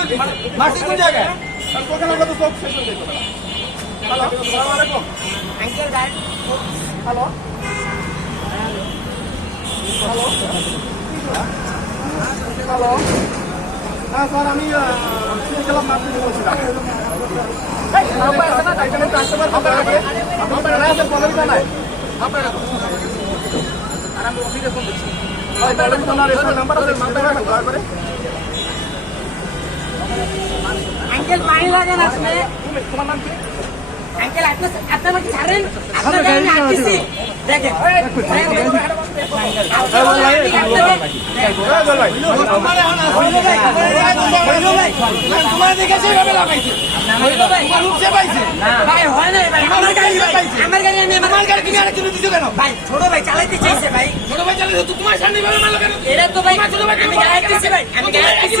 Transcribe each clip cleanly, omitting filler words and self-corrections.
মারছি কোন জায়গায় কোথায় কত সব শেষ হয়ে গেল হ্যালো আসসালামু আলাইকুম uncle guide hello hello hello হ্যাঁ স্যার আমি গেলাম মারছি বলছিলাম এখানে কাস্টমার আপনার আগে আপনার রাস্তার পলিসি নাই আপনার আর আমি অফিসে ফোন দিচ্ছি ভাই পলিসি তো না রেজিস্টার নাম্বার আছে নাম্বার রাখুন দয়া করে আঙ্কেল পানি লাগে না আসলে তোমার নাম কি আঙ্কেল আপনি আমাকে ছাড়েন আপনাকে আমি আসছি দেখেন তোমার দেখেছে এভাবে লাগাইছে তোমার রূপ সে পাইছে ভাই হয় না ভাই আমার গাড়ি আমার গাড়ি আমি আমার গাড়ি তুমি আর কিনে দিছো কেন ভাই ছোট ভাই চালাইতে চাইছে ভাই ছোট ভাই চালাইছো তো তোমার সামনে ভাবে মারলো কেন এটা তো ভাই ছোট ভাই আমি গাড়ি দিছি ভাই আমি গাড়ি দিছি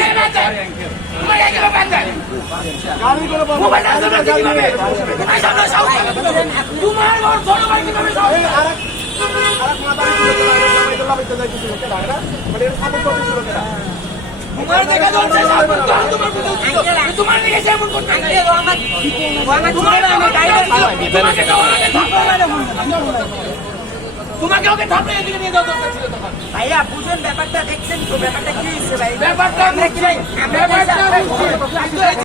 তোমার গাড়ি কেন বাদ দেন গাড়ি করে মোবাইল আছে না গাড়ি নেবে তোমার সামনে সব তোমার ওর ছোট ভাই কিভাবে সব আরেক মাদারি করে দিলাম বাইতে যাইতেছিল কেন এটা মানে এর সাপোর্ট করতেছিল কেন তোমার দেখা যাচ্ছে সাপোর্ট কর তোমার বুঝছো তোমার দিকে যেমন করতে আঙ্কেল ও আমার ছোট ভাই আমি গাড়ি তোমাকে তো ওখানে তোমাকে ওকে থাপড়ে এদিকে নিয়ে যাওয়া দরকার ছিল তখন ভাইয়া বুঝুন ব্যাপারটা দেখছেন তো ব্যাপারটা কি হয়েছে ভাই ব্যাপারটা আমরা কি ভাই আমরা